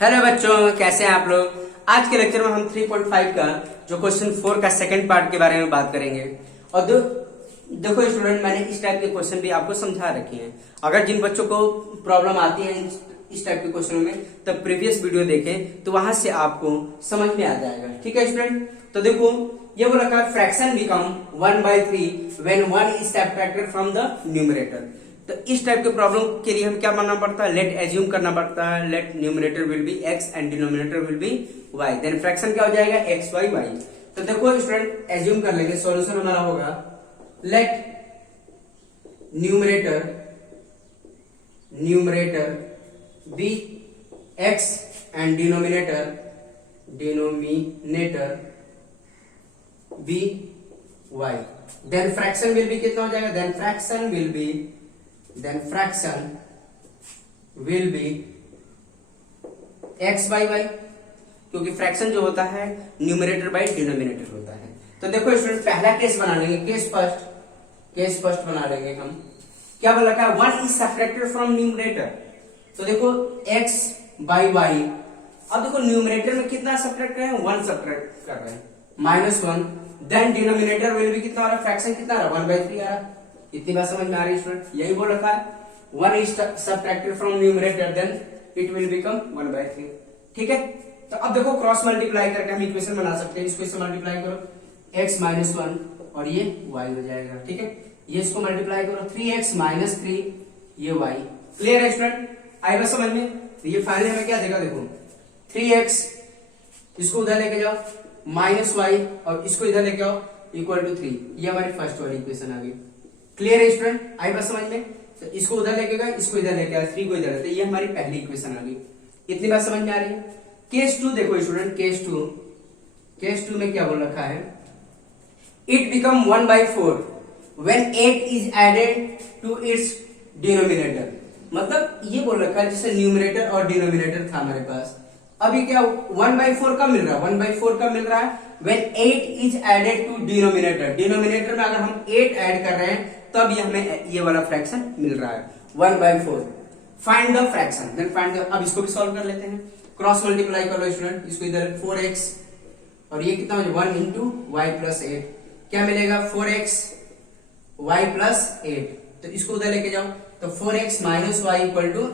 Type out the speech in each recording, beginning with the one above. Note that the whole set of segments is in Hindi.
हेलो बच्चों, कैसे हैं आप लोग। आज के लेक्चर में हम 3.5 का जो क्वेश्चन 4 का सेकंड पार्ट के बारे में बात करेंगे। और देखो स्टूडेंट, मैंने इस टाइप के क्वेश्चन भी आपको समझा रखे हैं। अगर जिन बच्चों को प्रॉब्लम आती है इस टाइप के क्वेश्चनों में, तब प्रीवियस वीडियो देखें तो वहां से आपको समझ में आ जाएगा। ठीक है स्टूडेंट, तो देखो ये बोला था fraction become 1/3 when 1 is subtracted from the numerator. तो इस टाइप के प्रॉब्लम के लिए हम क्या मानना पड़ता है, लेट एज्यूम करना पड़ता है let numerator will be x and denominator will be y, then fraction क्या हो जाएगा x y y। तो देखो स्टूडेंट, एज्यूम कर लेंगे, सॉल्यूशन हमारा होगा let numerator be x and denominator be y, then fraction will be कितना हो जाएगा, then fraction will be x by y, क्योंकि फ्रैक्शन जो होता है न्यूमरेटर बाय डिनोमिनेटर होता है। तो देखो स्टूडेंट, पहला केस बना लेंगे, केस फर्स्ट बना लेंगे हम। क्या बोला था, 1 इज सब्ट्रैक्टेड फ्रॉम न्यूमरेटर। तो देखो x by y, अब देखो न्यूमरेटर में कितना सब्ट्रैक्ट कर रहे हैं, 1 सब्ट्रैक्ट कर रहे हैं, -1, देन डिनोमिनेटर विल बी कितना आ रहा है, फ्रैक्शन कितना आ रहा है, 1/3 आ रहा है। इतनी बात समझ में आ रही है स्टूडेंट, यही बोल रखा है 1 is subtracted from numerator then it will become 1/3। ठीक है, तो अब देखो क्रॉस मल्टीप्लाई करके हम इक्वेशन बना सकते हैं। इसको इससे मल्टीप्लाई करो, x - 1 और ये y हो जाएगा। ठीक है, ये इसको मल्टीप्लाई करो, 3x - 3 ये y। क्लियर है स्टूडेंट, आई बस समझ में। तो ये फाइनली हमें क्या देगा, देखो 3x, इसको उधर लेके जाओ, -y और इसको इधर लेके आओ = 3। ये हमारी फर्स्ट वाली इक्वेशन आ गई। क्लियर है स्टूडेंट, आई बस समझ में। तो इसको उधर लेके गए, इसको इधर लेके आए, 3 को इधर लेते, ये हमारी पहली इक्वेशन आ गई। इतनी बात समझ में आ रही है। केस 2 देखो स्टूडेंट, केस 2 में क्या बोल रखा है, it become 1/4 when 8 is added to its denominator. मतलब ये बोल रखा है जैसे न्यूमरेटर और डिनोमिनेटर था हमारे पास, अभी क्या 1/4 कब मिल रहा है, 1/4 कब मिल रहा है, when 8 is added to denominator. Denominator में अगर हम 8 ऐड कर रहे हैं तब ये हमें ये वाला फ्रैक्शन मिल रहा है 1/4। Find the fraction, then find the, अब इसको भी सॉल्व कर लेते हैं। क्रॉस मल्टीप्लाई कर लो स्टूडेंट, इसको इधर 4x और ये कितना हो जाएगा 1 × y + 8, क्या मिलेगा 4x y + 8। तो इसको उधर लेके जाओ, तो 4x - y =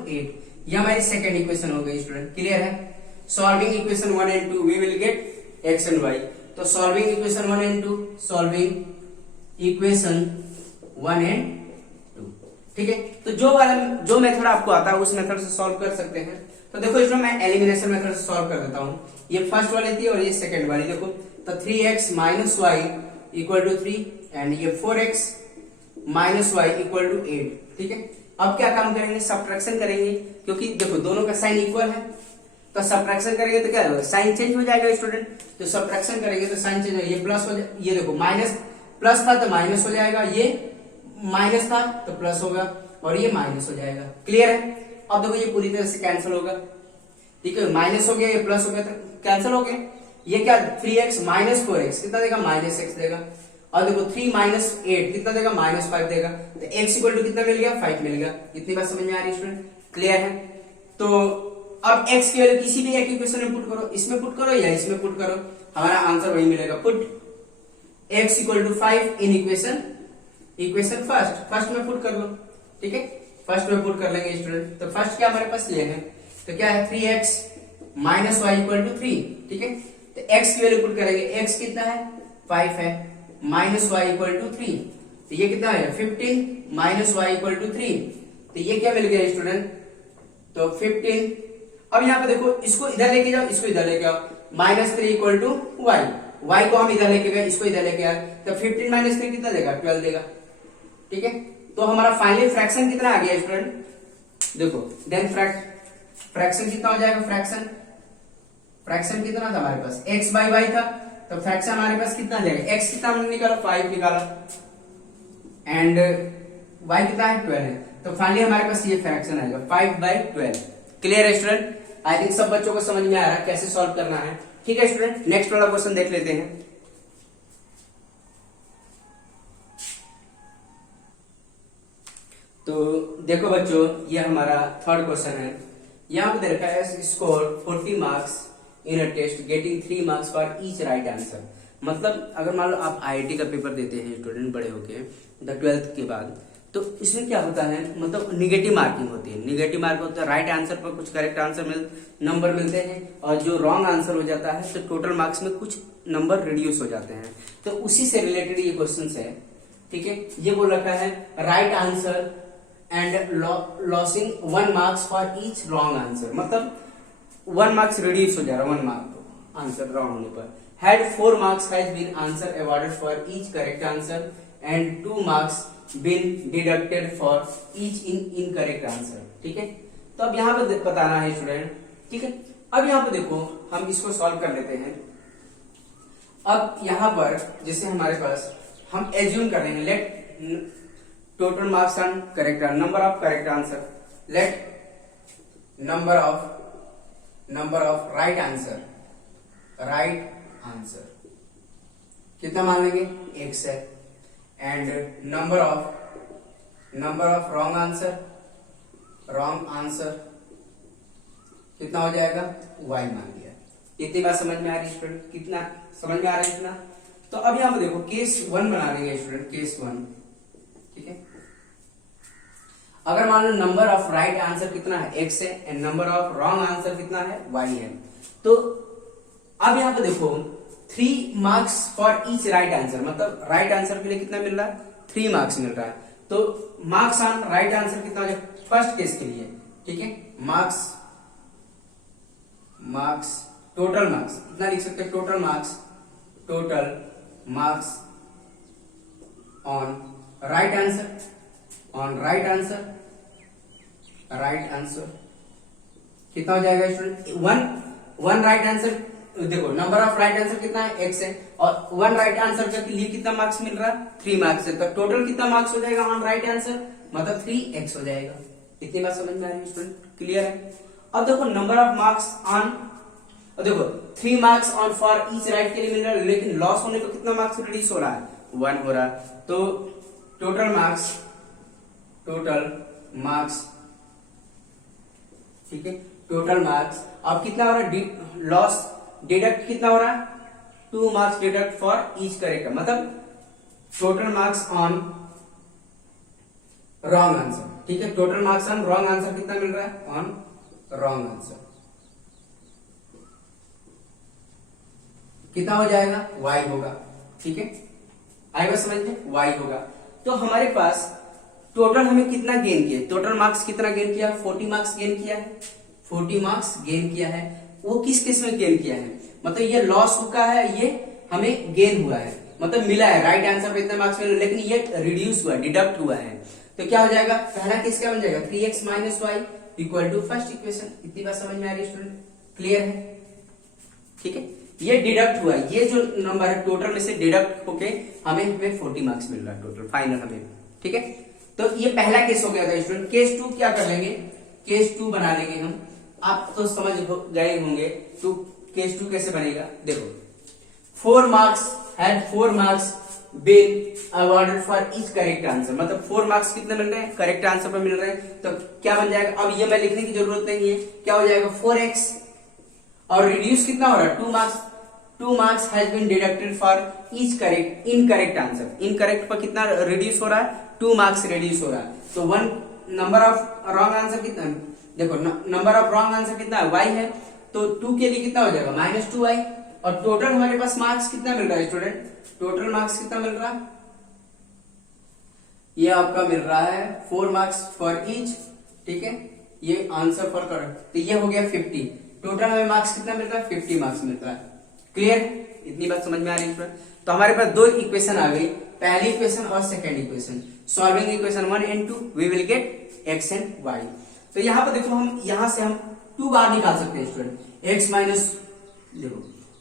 8। ये हमारी सेकंड इक्वेशन हो गई स्टूडेंट। क्लियर है, solving equation 1 and 2 we will get x and y। तो solving equation 1 and 2, solving equation 1 and 2। ठीक है, तो जो मेथड आपको आता है उस मेथड से सॉल्व कर सकते हैं। तो देखो इसमें मैं एलिमिनेशन मेथड से सॉल्व कर देता हूं। ये फर्स्ट वाली थी और ये सेकंड वाली। देखो तो 3x - y = 3 एंड ये 4x - y = 8। ठीक है, अब क्या काम करेंगे, सब्ट्रैक्शन करेंगे, क्योंकि देखो दोनों का साइन इक्वल है। तो सब्ट्रैक्शन करेंगे तो क्या होगा, साइन चेंज हो जाएगा स्टूडेंट। तो सब्ट्रैक्शन करेंगे तो साइन चेंज हो, ये प्लस हो जाए, ये देखो माइनस प्लस था तो माइनस हो जाएगा, ये माइनस था तो प्लस होगा और ये माइनस हो जाएगा। क्लियर है, अब देखो ये पूरी तरह से कैंसिल होगा। ठीक है, माइनस हो गया, ये प्लस हो गया तो कैंसिल हो गया। ये क्या 3x - 4x कितना देगा, -x देगा। और देखो 3 - 8 कितना देगा, -5 देगा। तो x = कितना मिल गया, 5 मिल गया। इतनी बात समझ में आ रही है स्टूडेंट, क्लियर है। तो अब x की वैल्यू किसी भी एक इक्वेशन में पुट करो, इसमें पुट करो या इसमें पुट करो, हमारा आंसर वही मिलेगा। पुट x = 5 इन इक्वेशन फर्स्ट में पुट कर लो। ठीक है, फर्स्ट में पुट कर लेंगे स्टूडेंट। तो फर्स्ट क्या हमारे पास ये है, तो क्या है 3x - y = 3। ठीक है, तो x की वैल्यू पुट करेंगे, x कितना है 5 है, -y = 3, तो ये कितना है 15 - y = 3। तो ये क्या मिल गया स्टूडेंट, तो 15। अब यहाँ पे देखो इसको इधर लेके जाओ, इसको इधर लेके आओ, -3 = y को हम इधर लेके गए, इसको इधर लेके आए, तो 15 - 3 कितना देगा, 12 देगा। ठीक है, तो हमारा फाइनली फ्रैक्शन कितना आ गया स्टूडेंट, देखो देन फ्रैक्शन कितना हो जाएगा, फ्रैक्शन कितना था हमारे पास, x by y था, तो फ्रैक्शन हमारे पास कितना जाएगा, x कितना हमने निकाला 5 निकाला एंड y कितना है 12 है। तो फाइनली हमारे पास ये फ्रैक्शन आएगा 5/12। क्लियर है स्टूडेंट, आई थिंक सब बच्चों को समझ में आ रहा है कैसे सॉल्व करना है। ठीक है स्टूडेंट, नेक्स्ट वाला क्वेश्चन देख लेते हैं। तो देखो बच्चों, ये हमारा थर्ड क्वेश्चन है। यहाँ पे दे रखा है score 40 marks in a test getting 3 marks for each right answer. मतलब अगर मान लो आप आईआईटी का पेपर देते हैं स्टूडेंट बड़े होके 12th के बाद, तो इसमें क्या होता है, मतलब निगेटिव मार्किंग होती है। निगेटिव मार्क होता है, राइट आंसर पर कुछ करेक्ट आंसर नंबर मिलते हैं, और जो रॉन्ग आंसर हो जाता है तो टोटल मार्क्स में कुछ नंबर रिड्यूस हो जाते हैं। तो उसी से रिलेटेड ये क्वेश्चन है, ठीक है। ये बोल रखा है right answer and losing 1 marks for each wrong answer, मतलब 1 मार्क्स रिड्यूस हो जा रहा है 1 मार्क आंसर रॉन्ग होने पर। Had 4 marks has been answer awarded for each correct answer and 2 marks been deducted for each incorrect answer, ठीक है। तो अब यहाँ पे बताना है स्टूडेंट, ठीक है। अब यहाँ पे देखो हम इसको सॉल्व कर लेते हैं। अब यहाँ पर जैसे हमारे पास हम एज्यूम कर रहे हैं, let total marks on correct number of correct answer, let number of right answer कितना मान लेंगे, x है, and number of wrong answer कितना हो जाएगा, y मान लिया। इतनी बात समझ में आ रही है स्टूडेंट, कितना समझ में आ रहा है इतना। तो अब यहाँ पे देखो केस 1 बना लेंगे स्टूडेंट, केस 1, ठीक है। अगर मान लो नंबर ऑफ राइट आंसर कितना है, x है, and number of wrong answer कितना है, y है। तो अब यहाँ पे देखो 3 marks for each right answer, मतलब राइट आंसर के लिए कितना मिल रहा है, 3 मार्क्स मिल रहा है। तो मार्क्स ऑन राइट आंसर कितना हो जाएगा फर्स्ट केस के लिए, ठीक है। मार्क्स टोटल मार्क्स कितना लिख सकते हैं, total marks on right answer कितना हो जाएगा स्टूडेंट, वन राइट आंसर। देखो नंबर ऑफ राइट आंसर कितना है, x है, और 1 राइट आंसर के लिए कितना मार्क्स मिल रहा है, 3 मार्क्स है। तो टोटल कितना मार्क्स हो जाएगा ऑन राइट आंसर, मतलब 3x हो जाएगा। इतनी बात समझ में आ रही है स्टूडेंट, क्लियर है। अब देखो नंबर ऑफ मार्क्स ऑन, देखो 3 marks on for each right के लिए मिल रहा है, लेकिन लॉस होने पर कितना मार्क्स रिड्यूस हो रहा है, 1 हो रहा है। तो टोटल मार्क्स, ठीक है, टोटल मार्क्स अब कितना हो रहा है, लॉस डिडक्ट कितना हो रहा है, 2 marks deduct for each correct, मतलब total marks on wrong answer, ठीक है। Total marks on wrong answer कितना मिल रहा है, ऑन रॉन्ग आंसर कितना हो जाएगा, y होगा, ठीक है। आएगा समझ में, y होगा। तो हमारे पास टोटल हमें कितना गेन किया, टोटल मार्क्स कितना गेन किया, 40 मार्क्स गेन किया है, 40 मार्क्स गेन किया है। वो किस केस में गेन किया है, मतलब ये लॉस हुआ है, ये हमें गेन हुआ है, मतलब मिला है राइट आंसर पे इतने मार्क्स मिले, लेकिन ये रिड्यूस हुआ, डिडक्ट हुआ है। तो क्या हो जाएगा, पहला केस क्या बन जाएगा, 3x minus y equal to first equation. इतनी बात समझ में आ रही है स्टूडेंट, क्लियर है, ठीक है। ये डिडक्ट हुआ, ये जो नंबर है टोटल में से डिडक्ट होके हमें 40 मार्क्स मिल रहा है टोटल फाइनल हमें, ठीक है। तो ये पहला केस हो गया था स्टूडेंट। केस 2 क्या कर लेंगे, केस 2 बना लेंगे हम। आप तो समझ गए होंगे तो केस 2 कैसे बनेगा, देखो 4 marks been awarded for each correct answer, मतलब 4 मार्क्स कितने मिल रहे हैं, करेक्ट आंसर पर मिल रहे हैं। तो क्या बन जाएगा, अब ये मैं लिखने की जरूरत नहीं है, क्या हो जाएगा 4x, और रिड्यूस कितना हो रहा है, 2 marks has been deducted for each correct incorrect answer. Incorrect पर कितना रिड्यूस हो रहा है, 2 मार्क्स रिड्यूस हो रहा है। तो 1 नंबर ऑफ रॉन्ग आंसर कितना, देखो नंबर ऑफ रॉन्ग आंसर कितना है, y है, तो 2 के लिए कितना हो जाएगा -2y, और टोटल हमारे पास मार्क्स कितना मिल रहा है स्टूडेंट, टोटल मार्क्स कितना मिल रहा है, ये आपका मिल रहा है 4 मार्क्स फॉर ईच, ठीक है। ये आंसर फॉर करेक्ट, तो ये हो गया 50। टोटल हमें मार्क्स कितना मिल रहा है, 50 मार्क्स मिल रहा है, क्लियर। इतनी बात समझ में आ रही है। तो हमारे पास 2 इक्वेशन आ गई, पहली इक्वेशन और second equation. Solving equation 1 and 2 we will get x and y। तो यहाँ पर देखो हम यहां से हम 2 बाहर निकाल सकते हैं स्टूडेंट, x माइनस, देखो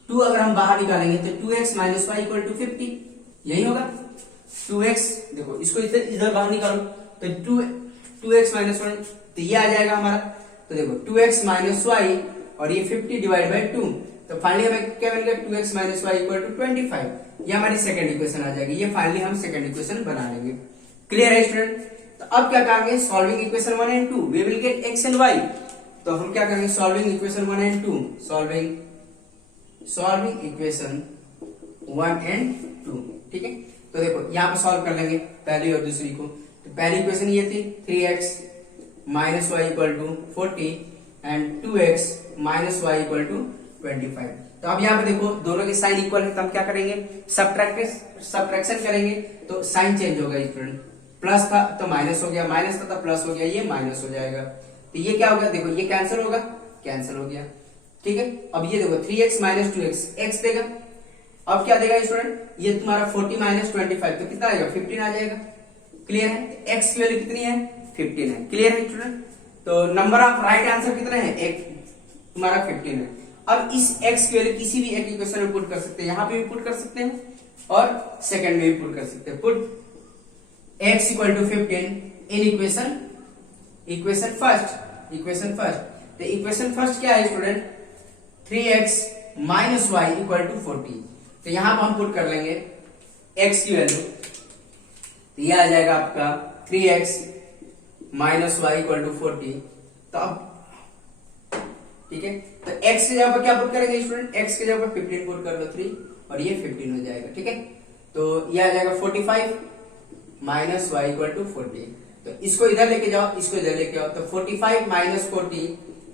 2 अगर हम बाहर निकालेंगे तो 2x minus y equal to 50, यही होगा। 2x, देखो इसको इधर बाहर निकालो तो 2x माइनस 1, तो ये आ जाएगा हमारा। तो देखो 2x माइनस वाई और ये 50 डिवाइड बाई 2, तो फाइनली हमें क्या मिल गया, 2x minus y equal to 25। ये हमारी सेकंड इक्वेशन आ जाएगी। ये फाइनली हम सेकंड इक्वेशन बना लेंगे, क्लियर है स्टूडेंट। तो अब क्या करेंगे, solving equation 1 and 2 we will get x and y। तो हम क्या करेंगे, solving equation 1 and 2, solving equation 1 and 2, ठीक है। तो देखो यहाँ पे सॉल्व कर लेंगे पहली और दूसरी को। तो पहली इक्वेशन ये थी 3x minus y equal to 40 and 2x minus y equal to 25। तो अब यहाँ पे देखो दोनों के साइन इक्वल है, तो हम क्या करेंगे, सब्ट्रैक्शन करेंगे तो साइन चेंज होगा स्टूडेंट। प्लस था तो माइनस हो गया, माइनस था तो प्लस हो गया, ये माइनस हो जाएगा। तो ये क्या होगा, देखो ये कैंसिल होगा, कैंसिल हो गया, ठीक है। अब ये देखो 3x माइनस 2x x देगा, अब क्या देगा स्टूडेंट, ये तुम्हारा 40 माइनस 25 तो कितना आएगा, 15 आ जाएगा। क्लियर है, तो x की वैल्यू कितनी है, 15 है। क्लियर है स्टूडेंट। तो नंबर ऑफ राइट आंसर कितने हैं, एक तुम्हारा 15 है। अब इस x की वैल्यू किसी भी एक इक्वेशन में पुट कर सकते हैं, यहां पे भी पुट कर सकते हैं और सेकंड में भी पुट कर सकते हैं। Put x equal to 15 in equation first. तो इक्वेशन फर्स्ट क्या है student, 3x minus y equal to 40। तो यहां पर हम पुट कर लेंगे x की वैल्यू, तो यह आ जाएगा आपका 3x minus y equal to 40। तो अब ठीक है, तो x की जगह पर क्या पुट करेंगे स्टूडेंट, x की जगह पर 15 पुट कर लो, 3 और ये 15 हो जाएगा, ठीक है। तो ये आ जाएगा 45 माइनस वाई इक्वल टू 40। तो इसको इधर लेके जाओ, इसको इधर लेके आओ, तो 45 माइनस 40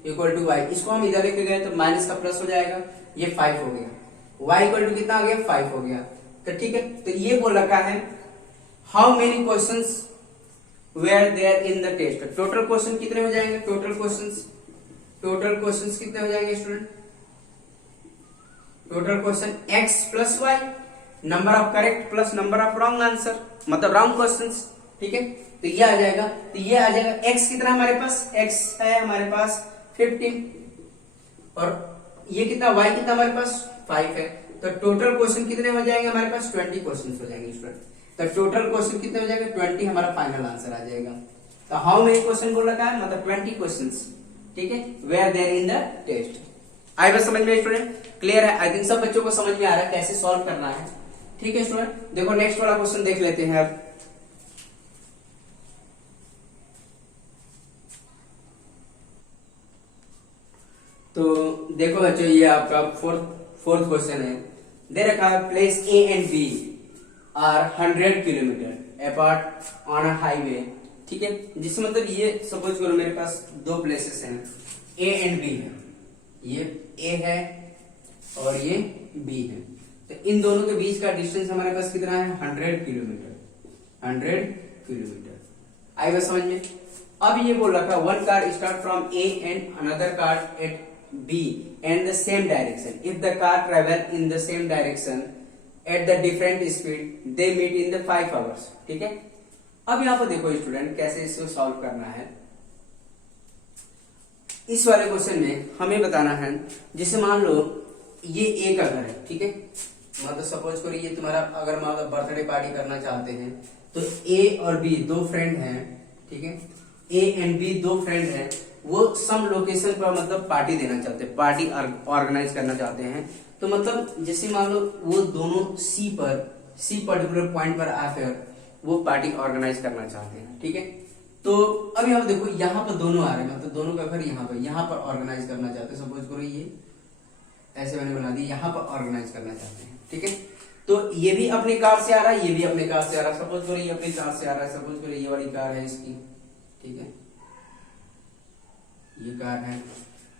इक्वल टू वाई, इसको हम इधर लेके गए तो माइनस का प्लस हो जाएगा, ये 5 हो गया, y इक्वल टू कितना आ गया, 5 हो गया। तो ठीक है, तो ये बोल रखा है how many questions were there in the test. Total question कितने हो जाएंगे, टोटल क्वेश्चंस कितने हो जाएंगे student, total question x plus y, number of correct plus number of wrong answer, मतलब रॉन्ग क्वेश्चंस, ठीक है। तो ये आ जाएगा, तो ये आ जाएगा x कितना हमारे पास, x है हमारे पास 15 और ये कितना y कितना हमारे पास 5 है। तो टोटल क्वेश्चन कितने हो जाएंगे हमारे पास, 20 क्वेश्चन हो जाएंगे स्टूडेंट। तो टोटल क्वेश्चन कितने हो जाएंगे, 20 हमारा फाइनल आंसर आ जाएगा। तो हाउ मेनी क्वेश्चन बोल रखा है, मतलब 20 क्वेश्चंस, ठीक है, where there in the test. I बस समझ में स्टूडेंट, क्लियर है। आई थिंक सब बच्चों को समझ में आ रहा है कैसे सॉल्व करना है, ठीक है स्टूडेंट। देखो नेक्स्ट वाला क्वेश्चन देख लेते हैं अब। तो देखो बच्चों ये आपका फोर्थ क्वेश्चन है, दे रखा है place A and B are 100 kilometre apart on a highway, ठीक है। जिससे मतलब ये सपोज करो मेरे पास दो प्लेसेस हैं, ए एंड बी है, ये ए है और ये बी है। तो इन दोनों के बीच का डिस्टेंस हमारे पास कितना है, 100 किलोमीटर, 100 किलोमीटर। आएगा समझ में। अब ये बोल रखा है one car start from A and another car eight B and the same direction. If the car travel in the same direction at the different speed, they meet in the 5 hours. ठीक है। अब यहाँ पर देखो स्टूडेंट कैसे इसको सॉल्व करना है। इस वाले क्वेश्चन में हमें बताना है, जैसे मान लो ये ए का घर है, ठीक है, मतलब सपोज करो ये तुम्हारा अगर मान लो बर्थडे पार्टी करना चाहते हैं तो ए और बी दो फ्रेंड हैं, ठीक है, ए एंड बी दो फ्रेंड हैं, वो सम लोकेशन पर मतलब पार्टी देना चाहते हैं, पार्टी ऑर्गेनाइज करना चाहते हैं। तो मतलब जैसे मान लो वो दोनों सी पर्टिकुलर पॉइंट पर आकर वो पार्टी ऑर्गेनाइज करना चाहते हैं, ठीक है। तो अब यहाँ देखो यहाँ पर दोनों आ रहे हैं, मतलब दोनों का घर यहाँ पर ऑर्गेनाइज करना चाहते हैं। सपोज करो ये ऐसे मैंने बना दी, यहाँ पर ऑर्गेनाइज करना चाहते हैं, ठीक है। तो ये भी अपने कार से आ रहा है, ये भी अपने कार से आ रहा है। सपोज करो ये अपनी कार से आ रहा है, सपोज करो ये वाली कार है इसकी, ठीक है, ये कार है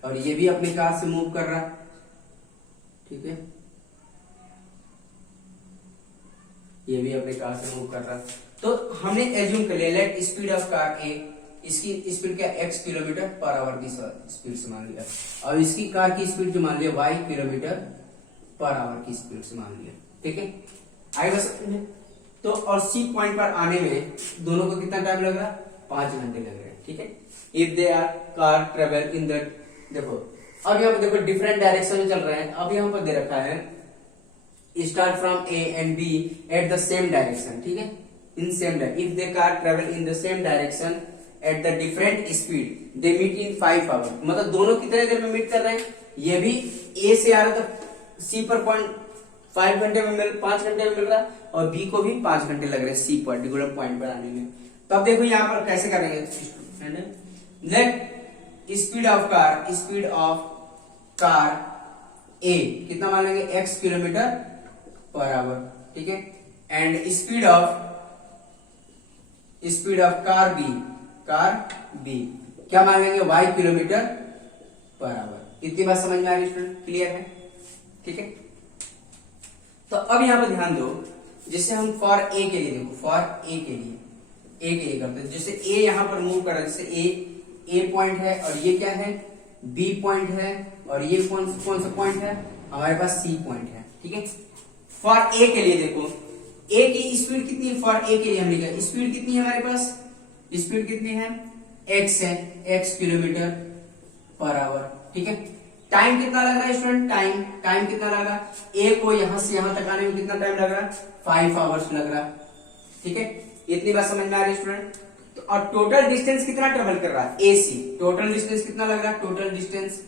और ये भी अपनी कार से मूव कर रहा है, ठीक है, ये भी अपनी कार से मूव कर रहा है। तो हमने एज्यूम कर लिया लेट स्पीड ऑफ कार ए, इसकी स्पीड क्या x किलोमीटर पर आवर की स्पीड से मान लिया, और इसकी कार की स्पीड जो मान लिया y किलोमीटर पर आवर की स्पीड से मान लिया, ठीक है। आगे बस तो और सी पॉइंट पर आने में दोनों को कितना टाइम लग रहा है, 5 घंटे लग रहे हैं, ठीक है। If they are car travel in the, देखो अब यहाँ पर देखो डिफरेंट डायरेक्शन में चल रहे हैं। अब यहाँ पर दे रखा है start from A and B at the same direction, ठीक है, in same direction. If they car travel in the same direction at the different speed they meet in 5 hours, मतलब दोनों कितने देर में मीट कर रहे हैं, ये भी ए से आ रहा था सी पर पॉइंट 5 घंटे में 5 घंटे में मिल रहा है, और बी को भी 5 घंटे लग रहे हैं सी पर्टिकुलर पॉइंट पर आने में। तो अब देखो यहाँ पर कैसे करेंगे, let speed of car A कितना मान लेंगे x किलोमीटर पर आवर, ठीक है, and speed of car B क्या मान लेंगे y किलोमीटर पर आवर। इतनी बात समझ में आ रही स्टूडेंट, क्लियर है, ठीक है। तो अब यहां पर ध्यान दो, जैसे हम फॉर ए के लिए देखो, फॉर ए के लिए करते हैं, जैसे ए यहां पर मूव कर रहा है, जैसे ए पॉइंट है और ये क्या है बी पॉइंट है और ये कौन सा पॉइंट है हमारे पास सी पॉइंट है, ठीक है। फॉर ए के लिए देखो, ए की स्पीड कितनी है, फॉर ए के लिए हमने क्या स्पीड कितनी है हमारे पास, स्पीड कितनी है x है, x किलोमीटर पर आवर, ठीक है। टाइम कितना लग रहा है स्टूडेंट, टाइम कितना लग रहा है, ए को यहां से यहां तक आने में कितना टाइम लग रहा है 5 आवर्स लग रहा है, ठीक है। इतनी बात समझ में आ रही है स्टूडेंट। तो और टोटल डिस्टेंस कितना ट्रेवल कर रहा है एसी, टोटल डिस्टेंस कितना लग रहा है, टोटल डिस्टेंस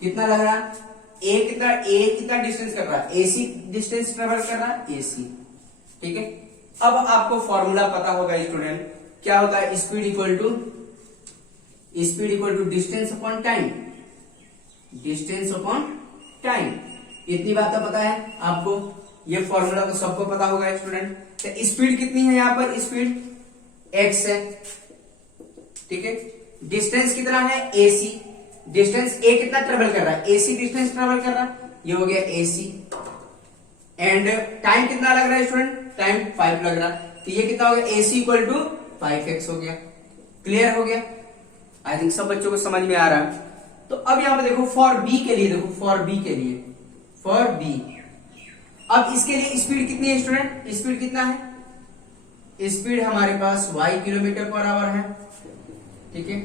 कितना लग रहा है, ए कितना डिस्टेंस कर रहा है, एसी डिस्टेंस ट्रेवल कर रहा है एसी, ठीक है। अब आपको फॉर्मूला पता होगा स्टूडेंट, क्या होता है speed equal to distance upon time, इतनी बात तो पता है आपको, ये फॉर्मूला तो सबको पता होगा स्टूडेंट। तो स्पीड कितनी है यहाँ पर, स्पीड x है, ठीक है। डिस्टेंस कितना है एसी, डिस्टेंस ए कितना ट्रेवल कर रहा है, एसी डिस्टेंस ट्रेवल कर रहा है, ये हो गया एसी, एंड टाइम कितना लग रहा है स्टूडेंट, टाइम 5 लग रहा है, तो ये कितना हो गया एसी इक्वल टू 5x हो गया, क्लियर हो गया। आई थिंक सब बच्चों को समझ में आ रहा है। तो अब यहां पर देखो फॉर बी के लिए, देखो फॉर बी अब इसके लिए स्पीड कितनी है स्टूडेंट, स्पीड कितना है, स्पीड हमारे पास y किलोमीटर पर आवर है, ठीक है,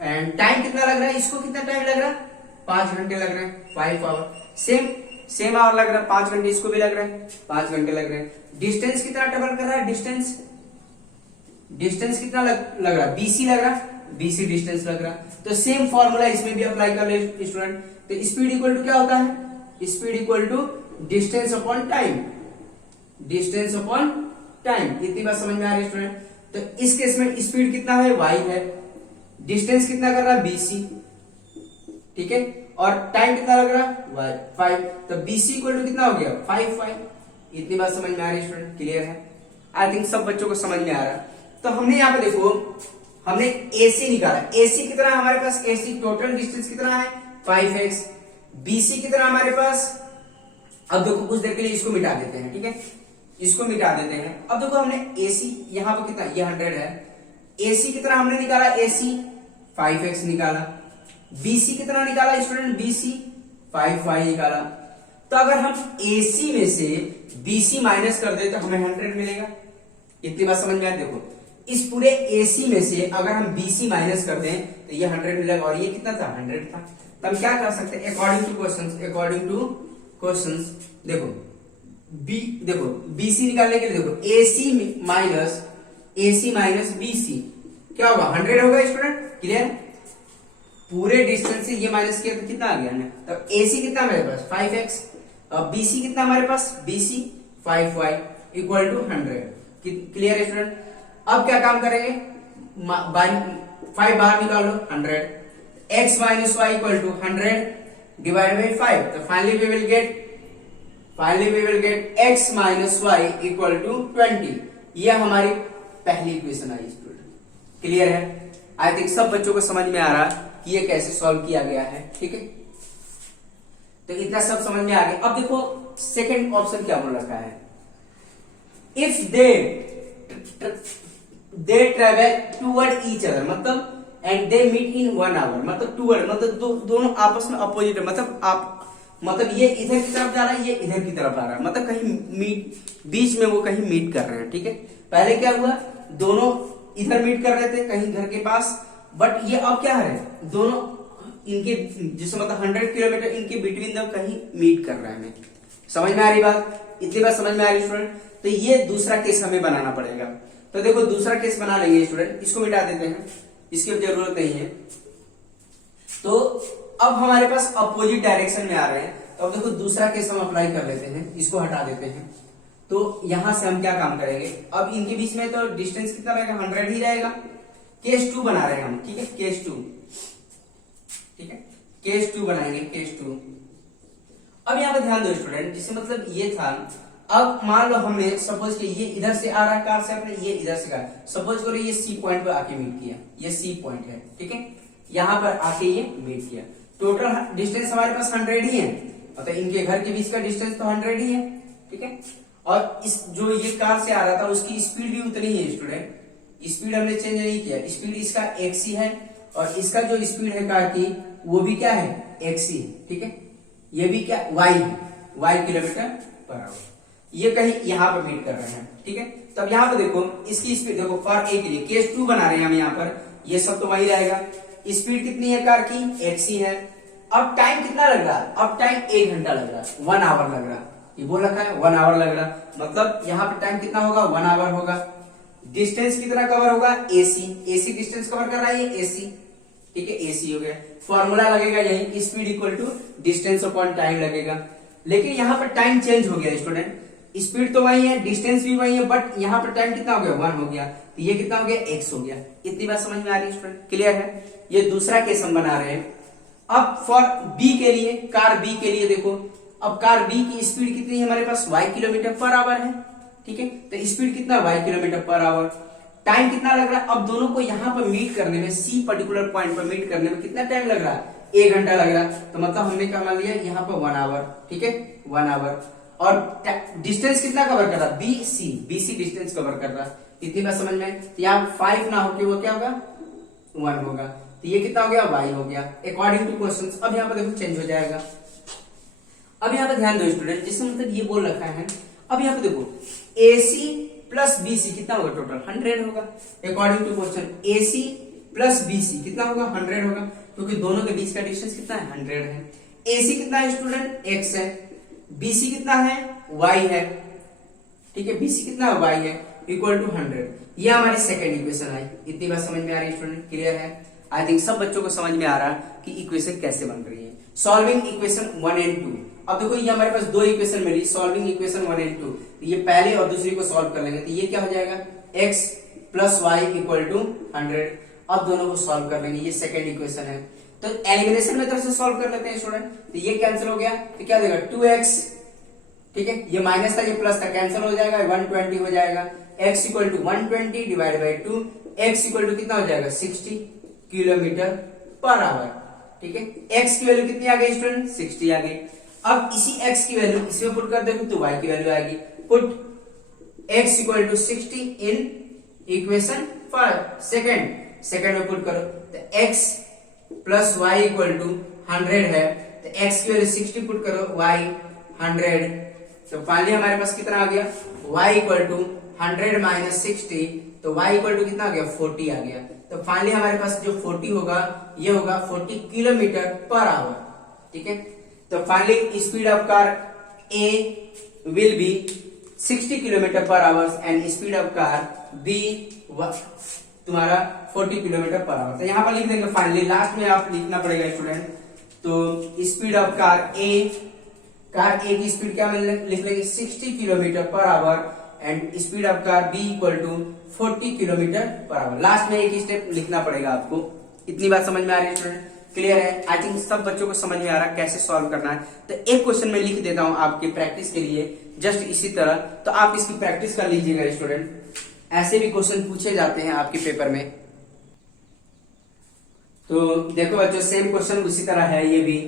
एंड टाइम कितना लग रहा है, इसको कितना टाइम लग रहा है 5 घंटे लग रहे हैं, 5 आवर, सेम आवर लग रहा है, 5 घंटे इसको भी लग रहा है, 5 घंटे लग रहे हैं। डिस्टेंस कितना ट्रेवल कर रहा है, डिस्टेंस कितना लग रहा है, बीसी लग रहा है, बीसी डिस्टेंस लग रहा है। तो सेम फॉर्मूला इसमें भी अप्लाई कर ले स्टूडेंट। तो स्पीड इक्वल टू क्या होता है, speed equal to distance upon time, इतनी बात समझ में आ रही है स्टूडेंट। तो इस केस में स्पीड कितना है y है, डिस्टेंस कितना कर रहा है bc, ठीक है, और टाइम कितना लग रहा है y 5, तो bc इक्वल टू कितना हो गया 5, इतनी बात समझ में आ रही है स्टूडेंट, क्लियर है। आई थिंक सब बच्चों को समझ में आ रहा है। तो हमने यहाँ पे देखो, हमने AC निकाला, AC कितना है हमारे पास, AC टोटल डिस्टेंस कितना है 5x, BC कितना हमारे पास, अब देखो कुछ देर के लिए इसको मिटा देते हैं, ठीक है, इसको मिटा देते हैं। अब देखो हमने AC यहां पर कितना, ये 100 है, AC कितना हमने निकाला, AC 5x निकाला, BC कितना निकाला स्टूडेंट, BC 5 निकाला। तो अगर हम AC में से BC माइनस कर दे तो हमें 100 मिलेगा, इतनी बात समझ में आए। देखो इस पूरे AC में से अगर हम BC माइनस कर दें तो ये 100 मिलेगा, और ये कितना था 100 था। तो हम क्या कर सकते हैं, अकॉर्डिंग टू क्वेश्चंस देखो BC निकालने के लिए देखो AC माइनस BC क्या होगा 100 होगा स्टूडेंट, क्लियर। पूरे डिस्टेंस से ये माइनस किया तो कितना आ गया ना, तब AC कितना हमारे पास 5x, और BC कितना हमारे पास BC 5y equal to 100, clear student. अब क्या काम करेंगे, 5 बाहर निकालो 100, x minus y equal to 100 divide by 5, तो finally we will get x minus y equal to 20। ये हमारी पहली इक्वेशन आई स्टूडेंट, क्लियर है। आई थिंक सब बच्चों को समझ में आ रहा कि ये कैसे सॉल्व किया गया है, ठीक है। तो इतना सब समझ में आ गया। अब देखो सेकंड ऑप्शन क्या बोल रखा है, if they travel toward each other, मतलब and they meet in 1 hour, मतलब टूवर्ड मतलब दोनों आपस में अपोजिट है, मतलब ये इधर की तरफ जा रहा है, ये इधर की तरफ आ रहा है, मतलब कहीं बीच में वो कहीं मीट कर रहे हैं, ठीक है। पहले क्या हुआ, दोनों इधर मीट कर रहे थे कहीं घर के पास, बट ये अब क्या है, दोनों इनके जिससे मतलब 100 किलोमीटर इनके बिटवीन द कहीं मीट कर रहे हैं। समझ में आ रही बात, इतनी बात समझ में आ रही स्टूडेंट। तो ये दूसरा केस हमें बनाना पड़ेगा। तो देखो दूसरा केस बना लेंगे स्टूडेंट, इसको मिटा देते हैं, इसकी जरूरत नहीं है। तो अब हमारे पास अपोजिट डायरेक्शन में आ रहे हैं, तो अब देखो दूसरा केस हम अप्लाई कर लेते हैं, इसको हटा देते हैं। तो यहां से हम क्या काम करेंगे, अब इनके बीच में तो डिस्टेंस कितना रहेगा, 100 ही रहेगा। केस 2 बना रहे हैं हम, ठीक है, केस 2, ठीक है, केस 2 बनाएंगे, केस 2। अब यहाँ पे ध्यान दो स्टूडेंट, जिससे मतलब ये था, अब मान लो हमने सपोज कि ये इधर से आ रहा है कार से, अपने ये इधर से कार, सपोज करो ये सी पॉइंट पे आके मीट किया, ये सी पॉइंट है, ठीक है, यहाँ पर आके ये मीट किया। टोटल डिस्टेंस हमारे पास 100 ही है, मतलब इनके घर के बीच का डिस्टेंस तो 100 ही है, ठीक है। और इस जो ये कार से आ रहा था उसकी स्पीड भी उतनी ही है स्टूडेंट, स्पीड हमने चेंज नहीं किया, स्पीड इसका x ही है, और इसका जो स्पीड है कार की वो भी क्या है, x ही है, ठीक है। ये भी क्या y है, y किलोमीटर पर आवर। ये कहीं यहाँ पर मीट कर रहे हैं, ठीक है। तब यहाँ पे देखो इसकी स्पीड देखो, फॉर ए के लिए केस 2 बना रहे हैं हम यहाँ पर, ये सब तो वही रहेगा। स्पीड कितनी है कार की, x ही है। अब टाइम कितना लग रहा है, अब टाइम 1 घंटा लग रहा है, 1 आवर लग रहा है, ये बोल रखा है 1 आवर लग रहा, मतलब यहाँ पे टाइम कितना होगा, 1 आवर होगा। डिस्टेंस कितना कवर होगा, एसी, एसी डिस्टेंस कवर कर रहा है ये एसी, ठीक है, एसी हो गया। फॉर्मूला लगेगा यही, speed equal to distance upon time लगेगा। लेकिन यहाँ पर टाइम चेंज हो गया स्टूडेंट, स्पीड तो वही है, डिस्टेंस भी वही है, बट यहाँ पर टाइम कितना हो गया, 1 हो गया, तो ये कितना हो गया, x हो गया। इतनी बात समझ में आ रही है स्टूडेंट, क्लियर है। ये दूसरा केस हम बना रहे हैं। अब फॉर बी के लिए, कार बी के लिए देखो, अब कार बी की स्पीड कितनी है हमारे पास, y किलोमीटर पर आवर है, ठीक है, तो स्पीड कितना, y kilometre per our. Time कितना लग रहा है, अब दोनों को यहाँ पर मीट करने में, सी पर्टिकुलर पॉइंट पर मीट करने में कितना टाइम लग रहा है, 1 घंटा लग रहा है, तो मतलब हमने क्या मान लिया यहाँ पर 1 आवर, ठीक है, 1 आवर। और डिस्टेंस कितना कवर कर रहा, BC, BC डिस्टेंस कवर कर रहा, इतनी बात समझ में। तो यहाँ 5 ना होके वो क्या होगा, 1 होगा, तो ये कितना हो गया, y हो गया, अकॉर्डिंग टू क्वेश्चन। अब यहाँ पर देखो चेंज हो जाएगा। अब यहाँ पे ध्यान दो स्टूडेंट, जिससे मतलब ये बोल रखा है, अब यहाँ पे देखो AC प्लस BC कितना होगा, टोटल 100 होगा, according to question. AC plus BC कितना होगा, 100 होगा, क्योंकि दोनों के बीच का डिस्टेंस कितना है, 100 है। AC कितना है स्टूडेंट, x है, BC कितना है, y है, ठीक है, BC कितना है, y है, इक्वल टू 100। ये हमारी सेकंड इक्वेशन आई। इतनी बात समझ में आ रही है स्टूडेंट, क्लियर है। आई थिंक सब बच्चों को समझ में आ रहा है कि इक्वेशन कैसे बन रही है। Solving equation 1 and 2। अब देखो ये हमारे पास 2 इक्वेशन मिली, सॉल्विंग इक्वेशन 1 एंड 2, ये पहले और दूसरी को सॉल्व कर लेंगे, तो ये क्या हो जाएगा, x plus y equal to 100। अब दोनों को सॉल्व कर लेंगे, ये सेकंड इक्वेशन है, तो एलिमिनेशन मेथड से सॉल्व कर लेते हैं स्टूडेंट। तो ये कैंसिल हो गया, तो क्या देगा, 2x, ठीक है, ये माइनस था ये प्लस था, कैंसिल हो जाएगा, 120 हो जाएगा। x equal to 120 divide by 2, x equal to कितना हो जाएगा, 60 किलोमीटर पर आवर, ठीक है। x की वैल्यू कितनी आ गई स्टूडेंट, 60 आ गई। अब इसी x की वैल्यू इसमें पुट कर देंगे तो y की वैल्यू आएगी। Put x equal to 60 in equation second में पुट करो, तो x plus y equal to 100 है, तो x की वैल्यू 60 पुट करो, y 100, तो फाइनली हमारे पास कितना आ गया, y इक्वल टू 100 माइनस 60, तो y इक्वल टू कितना आ गया, 40 आ गया। तो फाइनली हमारे पास जो 40 होगा ये होगा 40 किलोमीटर पर आवर, ठीक है। तो finally speed of car A will be 60 kilometre per hour and speed of car B तुम्हारा 40 किलोमीटर पर आवर। तो यहाँ पर लिख देंगे फाइनली, लास्ट में आप लिखना पड़ेगा स्टूडेंट। तो स्पीड ऑफ कार A की स्पीड क्या लिख लेंगे, 60 kilometre per hour and speed of car B equal to 40 kilometre per hour. Last में एक स्टेप लिखना पड़ेगा आपको। इतनी बात समझ में आ रही है स्टूडेंट, क्लियर है। आई थिंक सब बच्चों को समझ में आ रहा है कैसे सॉल्व करना है। तो एक क्वेश्चन में लिख देता हूं आपकी प्रैक्टिस के लिए, जस्ट इसी तरह, तो आप इसकी प्रैक्टिस कर लीजिएगा स्टूडेंट। ऐसे भी क्वेश्चन पूछे जाते हैं आपके पेपर में। तो देखो बच्चों, सेम क्वेश्चन उसी तरह है ये भी।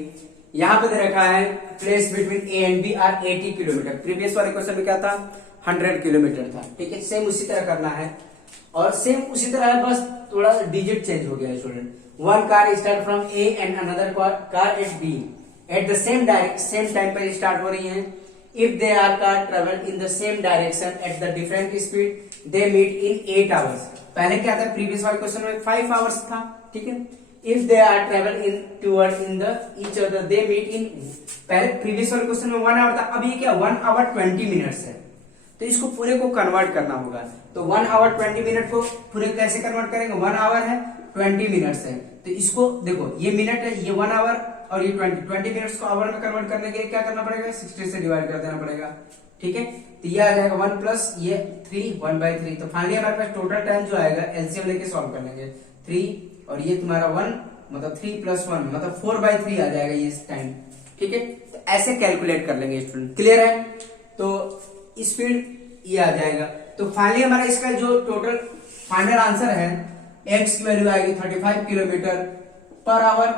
यहाँ पे दे रखा है place between A and B are 80 kilometre. Previous वाले क्वेश्चन में क्या था, 100 किलोमीटर था, ठीक है। सेम उसी तरह करना है और सेम उसी तरह है, बस थोड़ा डिजिट चेंज हो गया student. One car start from A and another car at B at the same time पर स्टार्ट हो रही है। If they are car travel in the same direction at the different speed they meet in 8 hours. पहले क्या था, प्रीवियस वाले क्वेश्चन में 5 आवर्स था, ठीक है। If they are travel in toward in the each other they meet in, पहले प्रीवियस वाले क्वेश्चन में 1 आवर था, अब ये क्या 1 आवर 20 मिनट्स है। तो इसको पूरे को कन्वर्ट करना होगा। तो 1 आवर 20 मिनट को पूरे कैसे कन्वर्ट करेंगे, 1 आवर है 20 मिनट्स है, तो इसको देखो ये मिनट है, ये 1 आवर और ये 20 मिनट्स को आवर में कन्वर्ट करने के लिए क्या करना पड़ेगा, 60 से डिवाइड कर देना पड़ेगा, ठीक है। तो ये आ जाएगा 1 प्लस ये 3 1/3। तो फाइनली हमारे पास टोटल टाइम जो आएगा एलसीएम लेके सॉल्व कर लेंगे 3 और ये तुम्हारा 1 मतलब 3 + 1 मतलब 4/3 आ जाएगा ये टाइम। ठीक है, तो ऐसे कैलकुलेट कर लेंगे स्टूडेंट। क्लियर है? तो स्पीड ये आ जाएगा। तो फाइनली हमारा इसका जो टोटल फाइनल आंसर है x की वैल्यू आएगी 35 किलोमीटर पर आवर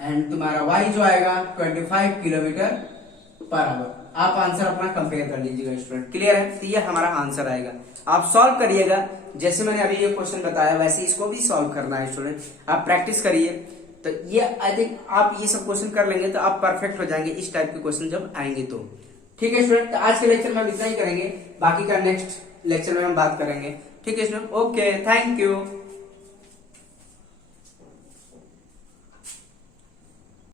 एंड तुम्हारा y जो आएगा 25 किलोमीटर पर आवर। आप आंसर अपना कंपेयर कर लीजिएगा स्टूडेंट। क्लियर है? तो ये हमारा आंसर आएगा। आप सॉल्व करिएगा जैसे मैंने अभी ये क्वेश्चन बताया वैसे इसको भी सॉल्व करना है स्टूडेंट। आप प्रैक्टिस करिए तो ये आई थिंक आप ये सब क्वेश्चन कर लेंगे तो आप परफेक्ट हो जाएंगे इस टाइप के क्वेश्चन जब आएंगे तो। ठीक है स्टूडेंट, तो आज के लेक्चर में हम इतना ही करेंगे, बाकी का नेक्स्ट लेक्चर में हम बात करेंगे। ठीक है स्टूडेंट, ओके, थैंक यू।